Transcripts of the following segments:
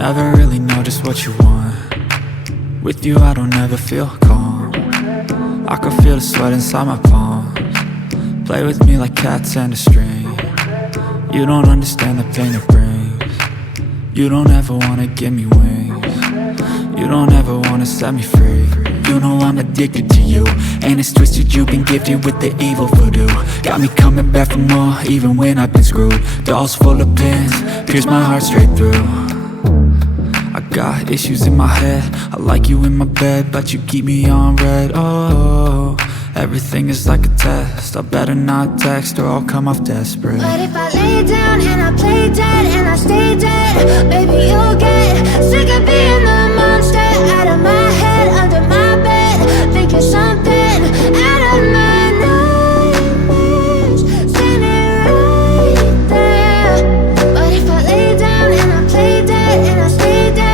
Never really know just what you want. With you I don't ever feel calm. I can feel the sweat inside my palms. Play with me like cats and a string. You don't understand the pain it brings. You don't ever wanna give me wings. You don't ever wanna set me free. You know I'm addicted to you, and it's twisted, you've been gifted with the evil voodoo. Got me coming back for more, even when I've been screwed. Dolls full of pins, pierce my heart straight through. I got issues in my head, I like you in my bed, but you keep me on red. Oh, everything is like a test, I better not text or I'll come off desperate. But if I lay down and I play dead and I stay dead, baby you'll get sick of being the monster out of my head, under my bed, thinking something out of my nightmares, standing right there. But if I lay down and I play dead and I stay dead,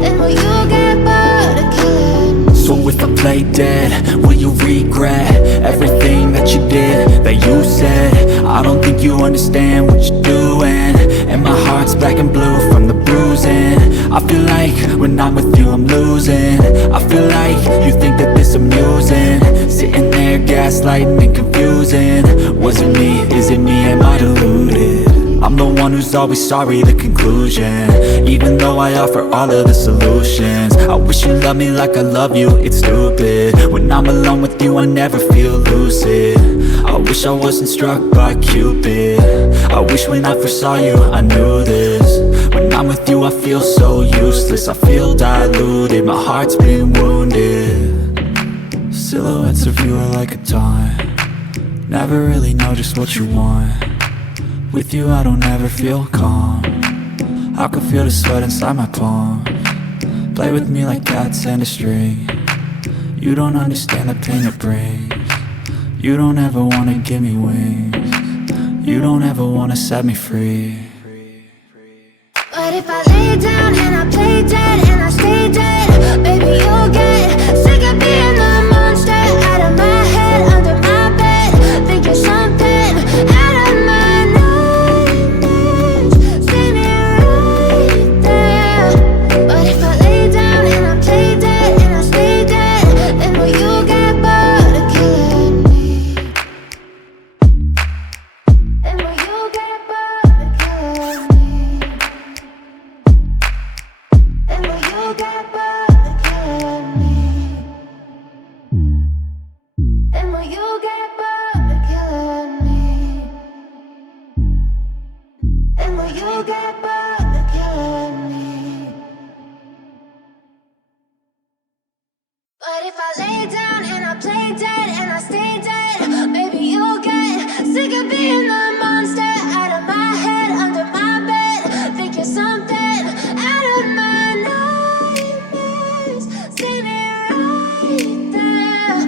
then will you get bored of killing me? So if I play dead, will you regret everything that you did, that you said? I don't think you understand what you're doing, and my heart's black and blue from the bruising. I feel like when I'm with you I'm losing. I feel like you think that this amusing, sitting there gaslighting and confusing. Was it me? Is it me? Am I deluded? I'm the one who's always sorry, the conclusion, even though I offer all of the solutions. I wish you loved me like I love you, it's stupid. When I'm alone with you I never feel lucid. I wish I wasn't struck by Cupid. I wish when I first saw you I knew this. When I'm with you I feel so useless, I feel diluted, my heart's been wounded. Silhouettes of you are like a taunt. Never really know just what you want. With you I don't ever feel calm. I can feel the sweat inside my palms. Play with me like cats and a string. You don't understand the pain it brings. You don't ever wanna give me wings. You don't ever wanna set me free. But if I lay down and I play dead and I stay dead, baby you'll get sick of being the monster out of my head, under my bed, thinking something out of my nightmares, standing right there. But if I lay down and I play dead and I stay dead, then will you get bored of killing me? Then will you get bored of killing me? Then will you get bored of killing me? Then will you get bored of killing me? Then will you get bored of killing me? But if I lay down and I play dead and I stay dead, baby you'll get sick of being the monster out of my head, under my bed, thinking something out of my nightmares, standing right there.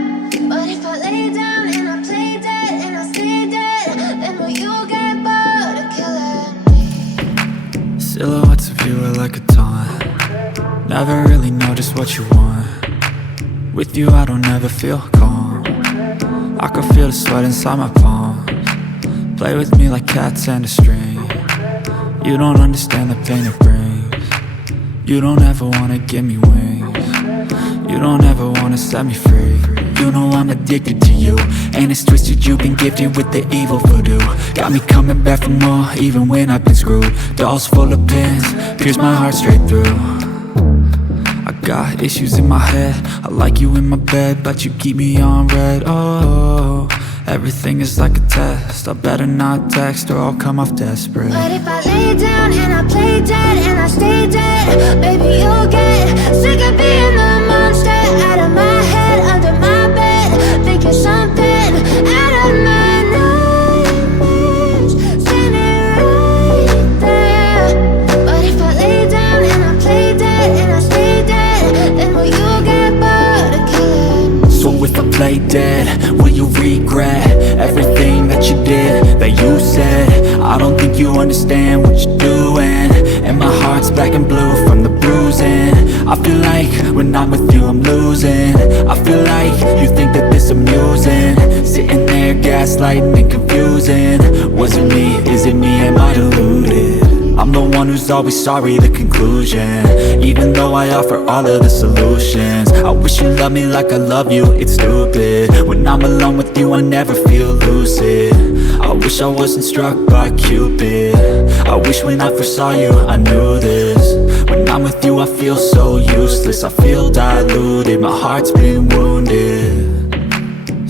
But if I lay down and I play dead and I stay dead, then will you get bored of killing me? Silhouettes of you are like a taunt. Never really know just what you want. With you I don't ever feel calm. I can feel the sweat inside my palms. Play with me like cats and a string. You don't understand the pain it brings. You don't ever wanna give me wings. You don't ever wanna set me free. You know I'm addicted to you, and it's twisted, you've been gifted with the evil voodoo. Got me coming back for more, even when I've been screwed. Dolls full of pins, pierce my heart straight through. I got issues in my head, I like you in my bed, but you keep me on red. Oh, everything is like a test, I better not text or I'll come off desperate. But if I lay down and I play dead and I stay dead, baby you'll get sick of being the monster out of my head, under my bed, thinking something out of my nightmares, standing right there. But if I lay down and I play dead and I stay dead, then will you get bored of killing me? So if I play dead, will you regret everything that you did, that you said? I don't think you understand what you're doing, and my heart's black and blue from the bruising. I feel like when I'm with you I'm losing. I feel like you think that this amusing, sitting there gaslighting and confusing. Was it me? Is it me? Am I deluded? I'm the one who's always sorry, the conclusion. Even though I offer all of the solutions, I wish you loved me like I love you, it's stupid. When I'm alone with you, I never feel lucid. I wish I wasn't struck by Cupid. I wish when I first saw you, I knew this. When I'm with you, I feel so useless. I feel diluted, my heart's been wounded.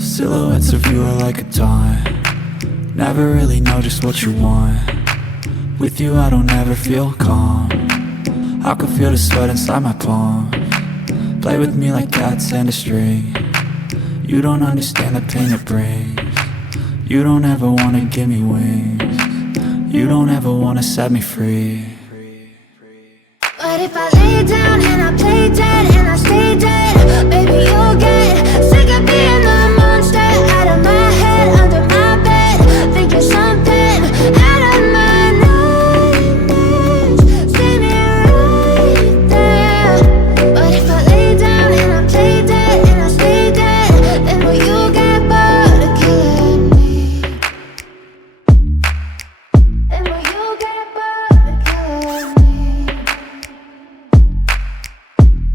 Silhouettes of you are like a taunt. Never really know just what you want. With you I don't ever feel calm. I can feel the sweat inside my palms. Play with me like cats and a string. You don't understand the pain it brings. You don't ever wanna give me wings. You don't ever wanna set me free. But if I lay down and I play dead and I stay dead, baby you'll get sick of being the monster out of my head, under my bed, thinking something out of my nightmares. See me right there. But if I lay down and I play dead and I stay dead, then will you get bored of killing me? Then will you get bored of killing me?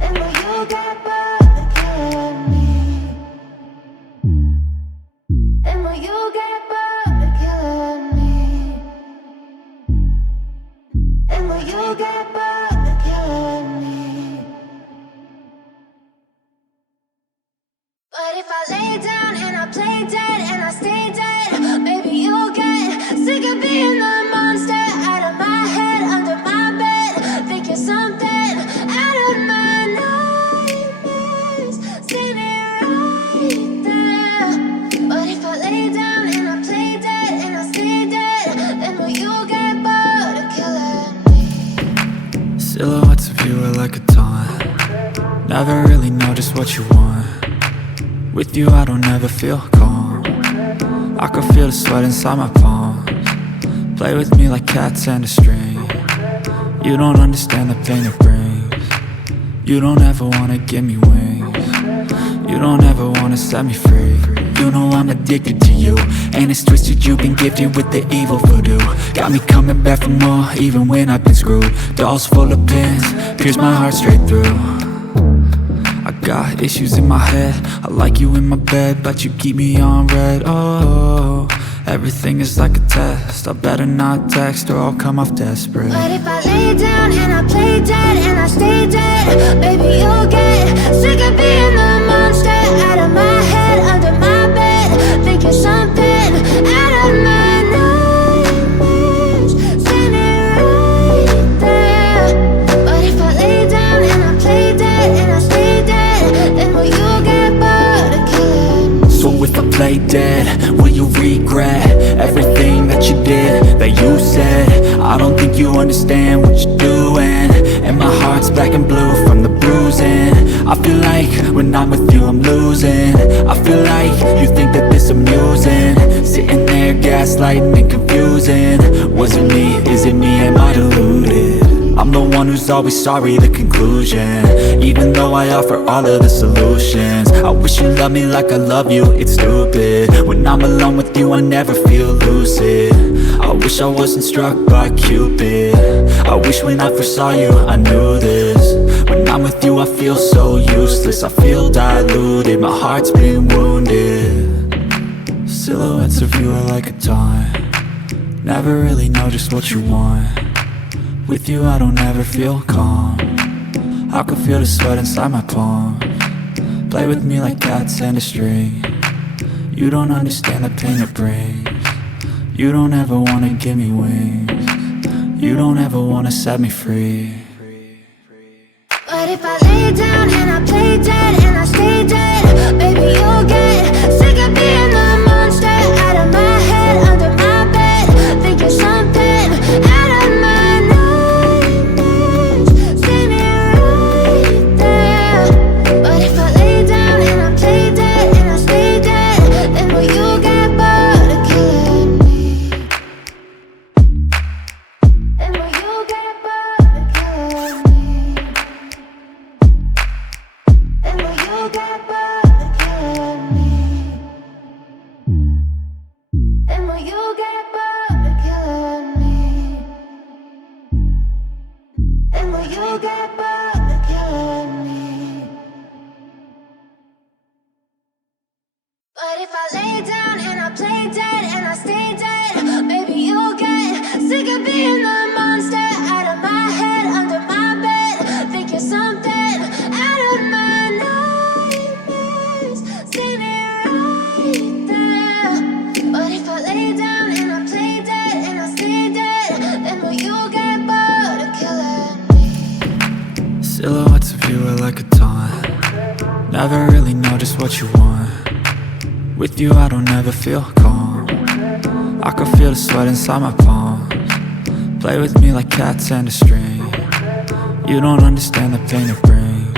And will you get bored of killing me? And will you get bored of killing me? And will you get bored of killing me? But if I lay down and I play dead and I stay dead, baby you'll get sick of being the monster out of my head, under my bed, thinking something out of my nightmares. See me right there. But if I lay down and I play dead and I stay dead, then will you get bored of killing me? Silhouettes of you are like a taunt. Never really know just what you want. With you I don't ever feel calm. I can feel the sweat inside my palms. Play with me like cats and a string. You don't understand the pain it brings. You don't ever wanna give me wings. You don't ever wanna set me free. You know I'm addicted to you, and it's twisted, you've been gifted with the evil voodoo. Got me coming back for more, even when I've been screwed. Dolls full of pins, pierce my heart straight through. I got issues in my head, I like you in my bed, but you keep me on red. Oh, everything is like a test. I better not text or I'll come off desperate. But if I lay down and I play dead and I stay dead, baby you'll get sick of being the monster out of my head, under my bed, thinking something out of my nightmares. See me right there. But if I lay down and I play dead and I stay dead, then will you get bored of killing me? So if I play dead, will you regret everything that you did, that you said? I don't think you understand what you're doing, and my heart's black and blue from the bruising. I feel like when I'm with you I'm losing. I feel like you think that this amusing, sitting there gaslighting and confusing. Was it me? Is it me? Am I deluded? I'm the one who's always sorry, the conclusion. Even though I offer all of the solutions, I wish you loved me like I love you, it's stupid. When I'm alone with you I never feel lucid. I wish I wasn't struck by Cupid. I wish when I first saw you I knew this. When I'm with you I feel so useless. I feel diluted, my heart's been wounded. Silhouettes of you are like a taunt. Never really know just what you want. With you I don't ever feel calm. I can feel the sweat inside my palms. Play with me like cats and a string. You don't understand the pain it brings. You don't ever wanna give me wings. You don't ever wanna set me free. But if I lay down and I play dead and I stay dead, baby you'll get sick of being the monster out of my head, under my bed, thinking something out of my nightmares. See me right there. But if I lay down and I play dead and I stay dead, then will you get bored of killing me? And will you get bored of killing me? you get bored of killing me. But if I lay down and I play dead and I stay dead, maybe you'll get sick of being the monster out of my head, under my bed. Think you're something out of my nightmares, standing right there. But if I lay down and I play dead and I stay dead, then will you get bored of killing me? Silhouettes of you are like a taunt. Never really know just what you want. With you I don't ever feel calm. I can feel the sweat inside my palms. Play with me like cats and a string. You don't understand the pain it brings.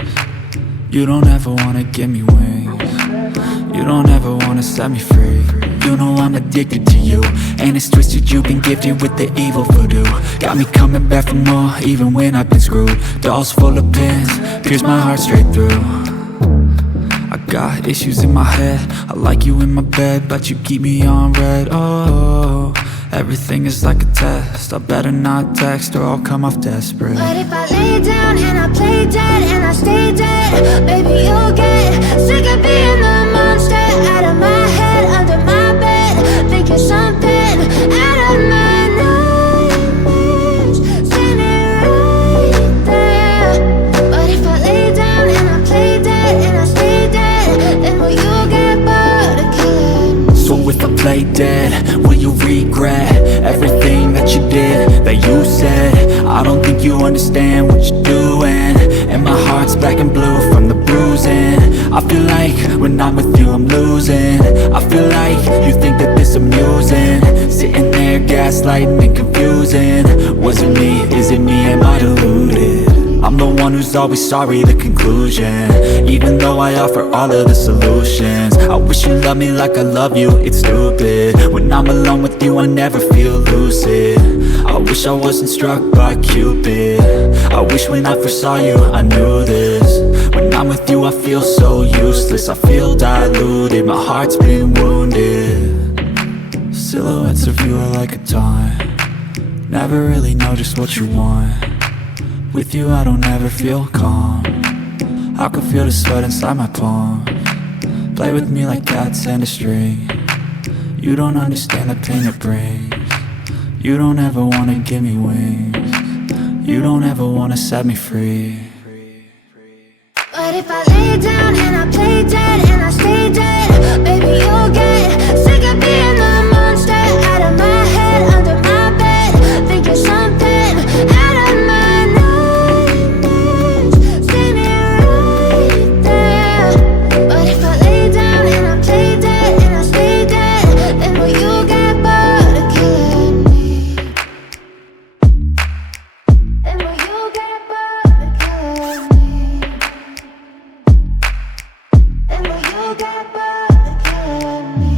You don't ever wanna give me wings. You don't ever wanna set me free. You know I'm addicted to you, and it's twisted you've been gifted with the evil voodoo. Got me coming back for more, even when I've been screwed. Dolls full of pins, pierce my heart straight through. I got issues in my head, I like you in my bed, but you keep me on red. Oh, everything is like a test. I better not text or I'll come off desperate. But if I lay down and I play dead and I stay dead, baby you'll get sick of being the monster out of my head, under my bed. Think you're something out of my nightmares, standing right there. But if I lay down and I play dead and I stay dead, then will you get bored of killing me? So if I play dead, will you regret everything that you did, that you said? I don't think you understand what you're doing, and my heart's black and blue from the bruising. I feel like when I'm with you I'm losing. I feel like you think that this amusing, sitting there gaslighting and confusing. Was it me? Is it me? Am I deluded? I'm the one who's always sorry, the conclusion. Even though I offer all of the solutions, I wish you loved me like I love you, it's stupid. When I'm alone with you I never feel lucid. I wish I wasn't struck by Cupid. I wish when I first saw you I knew this. When I'm with you I feel so useless, I feel diluted, my heart's been wounded. Silhouettes of you are like a taunt. Never really know just what you want. With you I don't ever feel calm. I can feel the sweat inside my palms. Play with me like cats and a string. You don't understand the pain it brings. You don't ever wanna give me wings. You don't ever wanna set me free. But if I lay down and I play dead and I stay dead, baby you'll get sick of being the monster out of my head, under my bed. Think you're something out of my nightmares, standing right there. But if I lay down and I play dead and I stay dead, then will you get bored of killing me? Then will you get bored of killing me? Then will you get bored of killing me?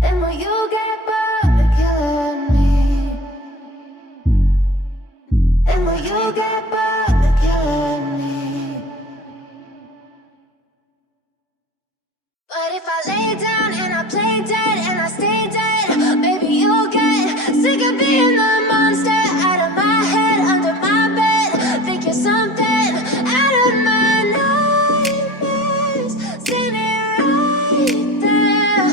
Then will you get bored of killing me? Then will you get bored of killing me? But if I lay down and I play dead and I stay dead, maybe you'll get sick of being the monster out of my head, under my bed. Think you're something out of my nightmares, standing right there.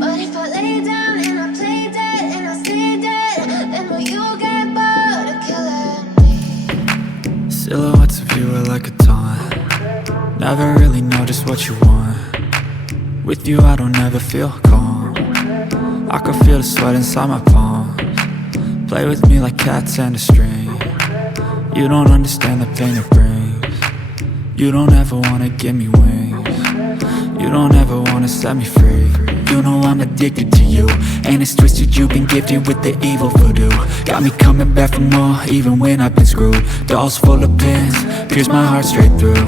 But if I lay down and I play dead and I stay dead, then will you get bored of killing me? Silhouettes of you are like a taunt. Never really know just what you want. With you I don't ever feel calm. I can feel the sweat inside my palms. Play with me like cats and a string. You don't understand the pain it brings. You don't ever wanna give me wings. You don't ever wanna set me free. You know I'm addicted to you, and it's twisted you've been gifted with the evil voodoo. Got me coming back for more, even when I've been screwed. Dolls full of pins, pierce my heart straight through.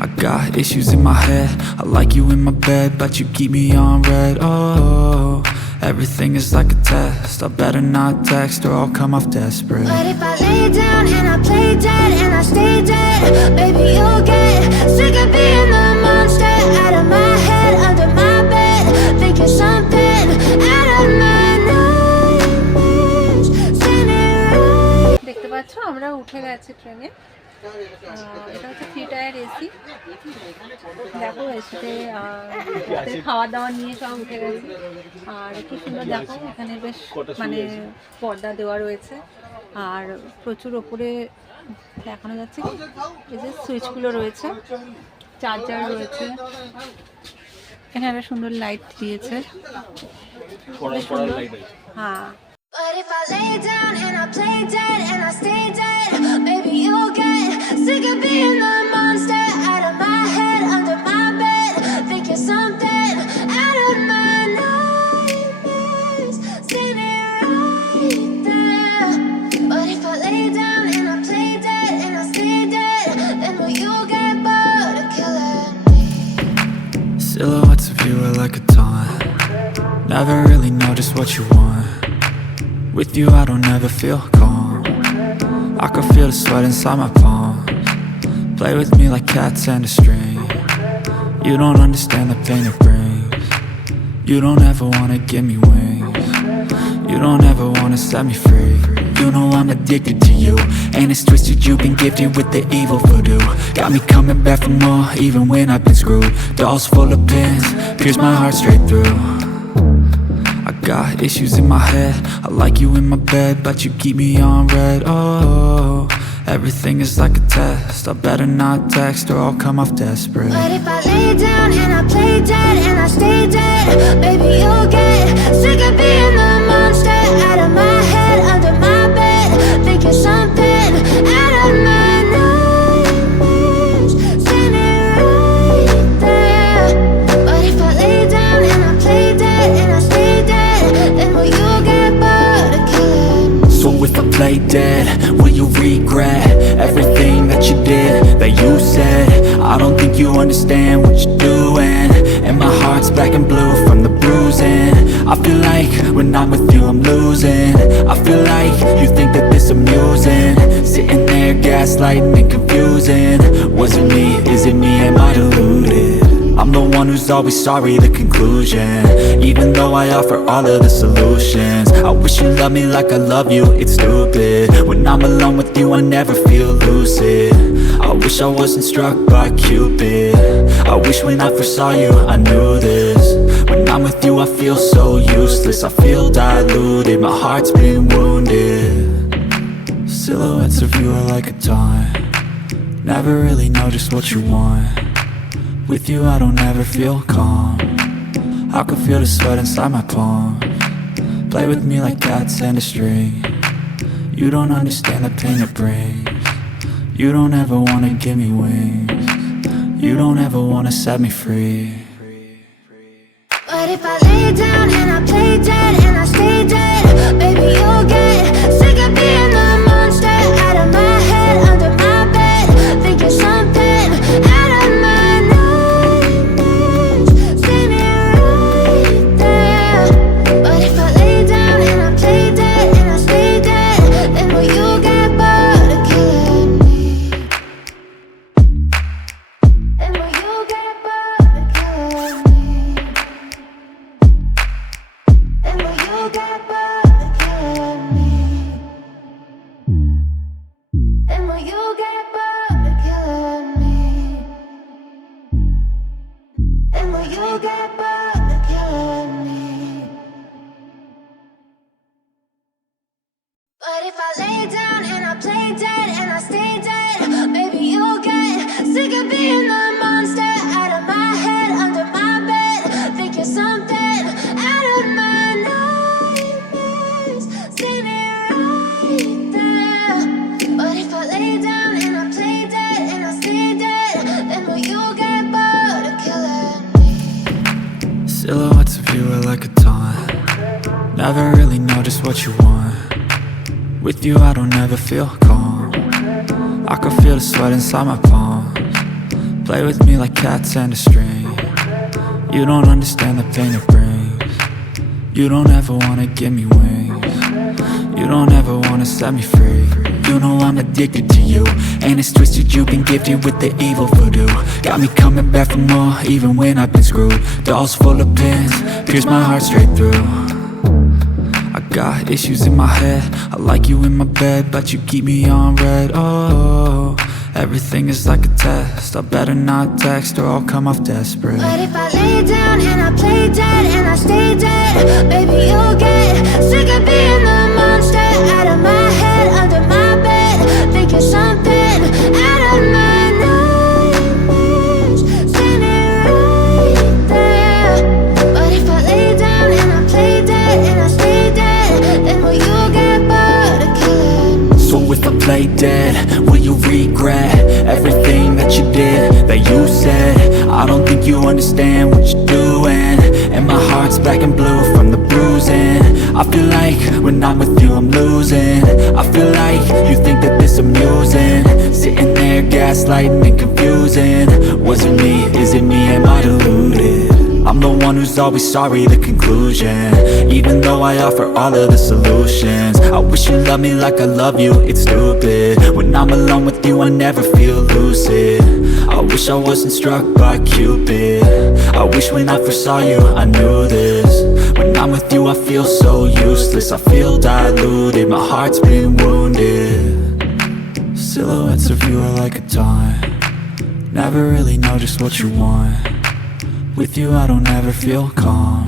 I got issues in my head, I like you in my bed, but you keep me on red. Oh, everything is like a test. I better not text or I'll come off desperate. But if I lay down and I play dead and I stay dead, baby you'll get sick of being the monster out of my head, under my bed. Think you're something out of my nightmares, standing পাচ্ছ আমরা উঠে গেছি ট্রেনে। এটা হচ্ছে 3 tyre AC. দেখো এসিতে খাওয়া দাওয়া নিয়ে সব উঠে গেছে। আর কি সুন্দর দেখো, এখানে বেশ মানে পর্দা দেওয়া রয়েছে। আর প্রচুর ওপরে দেখানো যাচ্ছে এই যে সুইচগুলো রয়েছে, চার্জার রয়েছে। এখানে একটা সুন্দর লাইট দিয়েছে। হ্যাঁ। But if I lay down and I play dead and I stay dead, maybe you'll get sick of being the monster out of my head, under my bed. Think you're something out of my nightmares, standing right there. But if I lay down and I play dead and I stay dead, then will you get bored of killing me? Silhouettes of you are like a taunt. Never really know just what you want. With you I don't ever feel calm. I can feel the sweat inside my palms. Play with me like cats and a string. You don't understand the pain it brings. You don't ever wanna give me wings. You don't ever wanna set me free. You know I'm addicted to you, and it's twisted, you've been gifted with the evil voodoo. Got me coming back for more, even when I've been screwed. Dolls full of pins, pierce my heart straight through. I got issues in my head, I like you in my bed, but you keep me on red. Oh, everything is like a test, I better not text or I'll come off desperate. But if I lay down and I play dead and I stay dead, maybe you'll get sick of being the monster out of my head, under my bed. Think you're something out of my nightmares, standing right there. But if I lay down and I play dead and I stay dead, then will you get bored of killing me? So if I play dead, will you regret everything that you did, that you said? I don't think you understand what you're doing, and my heart's black and blue from the bruising. I feel like when I'm with you I'm losing. I feel like you think that this amusing, sitting there gaslighting and confusing. Was it me? Is it me? Am I deluded? I'm the one who's always sorry, the conclusion. Even though I offer all of the solutions, I wish you loved me like I love you, it's stupid. When I'm alone with you I never feel lucid. I wish I wasn't struck by Cupid. I wish when I first saw you I knew this. When I'm with you I feel so useless, I feel diluted, my heart's been wounded. Silhouettes of you are like a taunt. Never really know just what you want. With you I don't ever feel calm. I can feel the sweat inside my palms. Play with me like cats and a string. You don't understand the pain it brings. You don't ever wanna give me wings. You don't ever wanna set me free. But if I lay down and I play dead and I stay dead, maybe you'll get sick of being the monster out of my head, under my bed. Think you're something out of my nightmares, standing right there. But if I lay down and I play dead and I stay dead, then will you get bored of killing me? Then will you get bored of killing me? And will you get bored of killing me? And will you get bored of killing me? And will you get bored of killing me? But if I lay down and I play dead and I stay dead, maybe you'll get sick of being the monster out of my head, under my bed. Think you're something out of my nightmares, standing right there. But if I lay down and I play dead and I stay dead, then will you get bored of killing me? Silhouettes of you are like a taunt. Never really know just what you want. With you I don't ever feel calm. I can feel the sweat inside my palms. Play with me like cats and a string. You don't understand the pain it brings. You don't ever wanna give me wings. You don't ever wanna set me free. You know I'm addicted to you, and it's twisted, you've been gifted with the evil voodoo. Got me coming back for more, even when I've been screwed. Dolls full of pins, pierce my heart straight through. I got issues in my head. I like you in my bed, but you keep me on red. Oh, everything is like a test. I better not text or I'll come off desperate. But if I lay down and I play dead and I stay dead, baby, you'll get sick of being the monster out of my head, under my bed. Think you're something out of my nightmares, standing right there. But if I lay down and I play dead and I stay dead, then will you get bored of killing? So if I play dead, will you regret everything that you did, that you said? I don't think you understand what you're doing, and my heart's black and blue from the bruising. I feel like when I'm with you I'm losing. I feel like you think that this amusing, sitting there gaslighting and confusing. Was it me? Is it me? Am I deluded? I'm the one who's always sorry, the conclusion, even though I offer all of the solutions. I wish you loved me like I love you, it's stupid. When I'm alone with you I never feel lucid. I wish I wasn't struck by Cupid. I wish when I first saw you I knew this. When I'm with you I feel so useless, I feel diluted, my heart's been wounded. Silhouettes of you are like a taunt, never really know just what you want. With you I don't ever feel calm,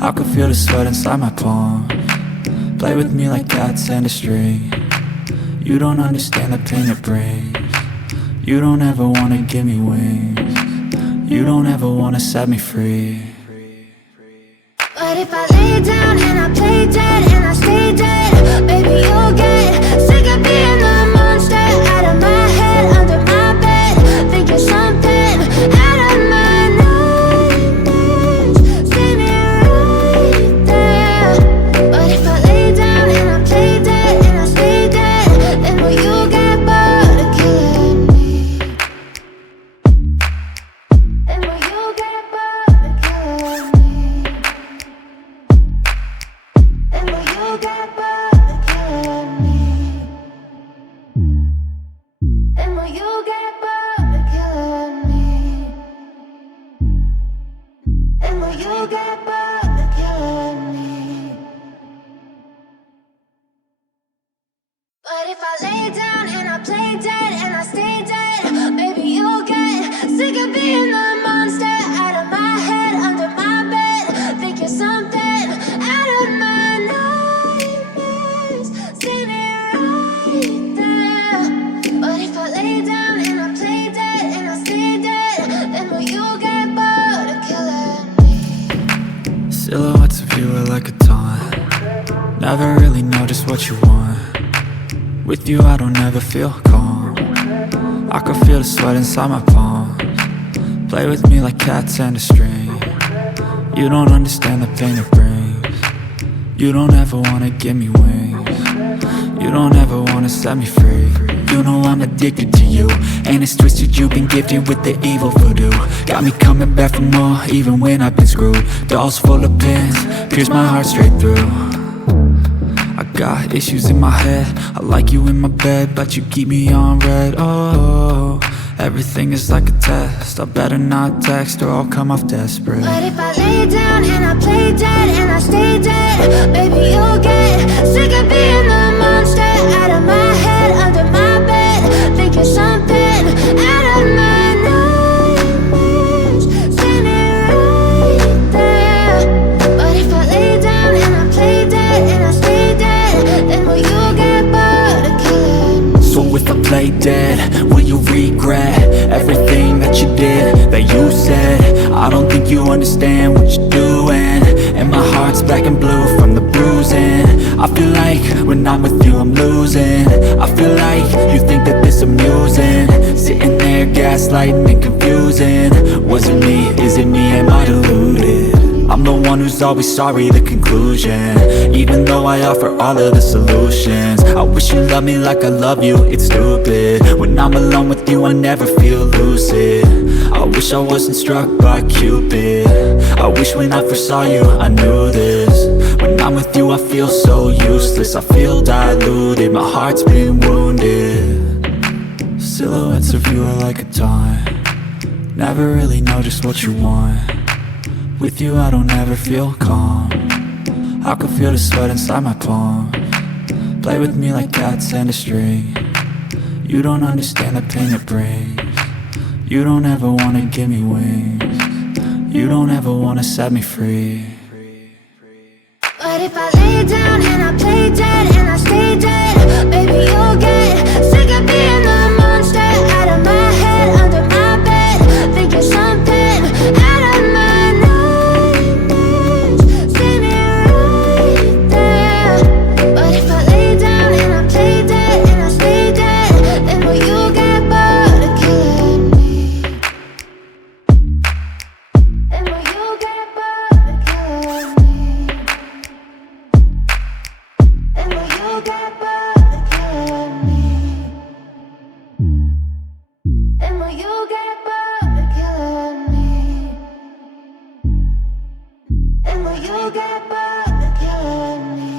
I can feel the sweat inside my palm. Play with me like cats and a string. You don't understand the pain it brings. You don't ever wanna give me wings. You don't ever wanna set me free. But if I lay down and I play dead and I stay dead, baby, you'll get sick of being the monster out of my head, under my bed. Think you're something out of my nightmares, standing right there. But if I lay down and I play dead and I stay dead, then will you get bored of killing me? Then will you get bored of killing me? And will you get bored of killing me? And will you get bored of killing me? And will you get bored of killing me? But if I lay down and I play dead and I stay dead, baby, you'll get sick of being the monster out of my head, under my bed. Think you're something out of my nightmares, standing right there. But if I lay down and I play dead and I stay dead, then will you get bored of killing me? Silhouettes of you are like a taunt, never really know just what you want. With you I don't ever feel calm, I can feel the sweat inside my palms. Play with me like cats and a string. You don't understand the pain it brings. You don't ever wanna give me wings. You don't ever wanna set me free. You know I'm addicted to you, and it's twisted, you've been gifted with the evil voodoo. Got me coming back for more, even when I've been screwed. Dolls full of pins, pierce my heart straight through. I got issues in my head. I like you in my bed, but you keep me on red. Oh, everything is like a test. I better not text or I'll come off desperate. But if I lay down and I play dead and I stay dead, baby, you'll get sick of being the monster out of my head, under my bed. Think you're something out of my nightmares, standing right there. But if I lay down and I play dead and I stay dead, then will you get bored of killing me? So if I play dead, will you regret everything that you did, that you said? I don't think you understand what you're doing, and my heart's black and blue from the bruising. I feel like when I'm with you I'm losing. I feel like you think that this amusing, sitting there gaslighting and confusing. Was it me? Is it me? Am I deluded? I'm the one who's always sorry, the conclusion, even though I offer all of the solutions. I wish you loved me like I love you, it's stupid. When I'm alone with you I never feel lucid. I wish I wasn't struck by Cupid. I wish when I first saw you I knew this. When I'm with you I feel so useless, I feel diluted, my heart's been wounded. Silhouettes of you are like a taunt, never really know just what you want. With you I don't ever feel calm, I can feel the sweat inside my palm. Play with me like cats and a string. You don't understand the pain it brings. You don't ever wanna give me wings. You don't ever wanna set me free. But if I lay down and I play dead and I stay dead, baby, you'll get sick of being the monster out of my head, under my bed. Think you're something out of my nightmares. See me right there. But if I lay down and I play dead and I stay dead, then will you get bored of killing me? Then will you get bored of killing me? And will you get bored of killing me? And will you get bored of killing me? And will you get bored of killing me?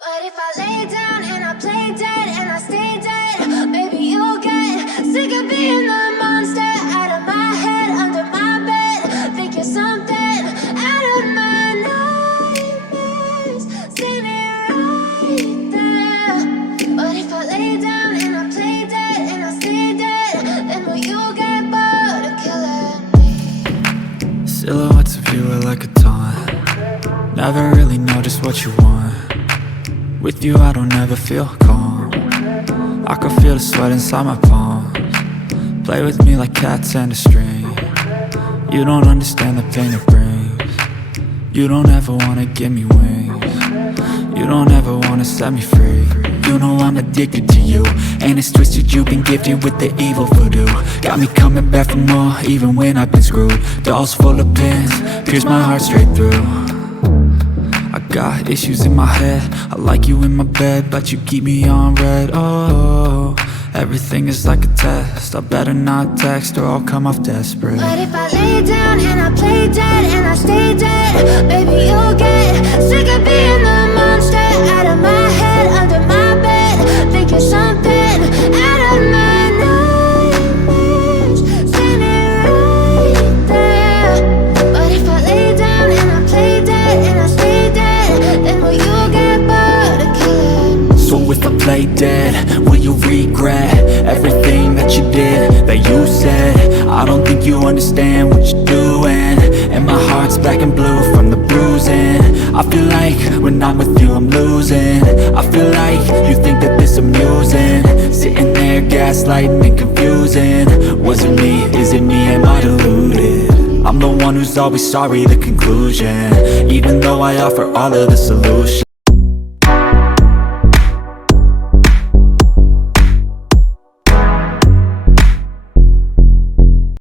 But if I lay down and I play dead and I stay dead, baby, you'll get sick of being the monster out of my head, under my bed. Think you're something out of my nightmares. See me right there. But if I lay down and I play dead and I stay dead, then will you get bored of killing me? Silhouettes of you are like a taunt. Never really know just what you want. With you I don't ever feel calm. I can feel the sweat inside my palms. Play with me like cats and a string. You don't understand the pain it brings. You don't ever wanna give me wings. You don't ever wanna set me free. You know I'm addicted to you, and it's twisted, you've been gifted with the evil voodoo. Got me coming back for more, even when I've been screwed. Dolls full of pins, pierce my heart straight through. I got issues in my head, I like you in my bed, but you keep me on red. Oh, everything is like a test, I better not text or I'll come off desperate. But if I lay down and I play dead and I stay dead, baby, you'll get sick of being the monster out of my head, under my bed. Think you're something out of my nightmares. See me right there. But if I lay down and I play dead and I stay dead, then will you get bored of killing me? So if I play dead, will you regret everything that you did, that you said? I don't think you understand what you're doing, and my heart's black and blue from the bruising. I feel like when I'm with you I'm losing. I feel like you think that this amusing, sitting there gaslighting and confusing. Was it me? Is it me? Am I deluded? I'm the one who's always sorry, the conclusion, even though I offer all of the solutions.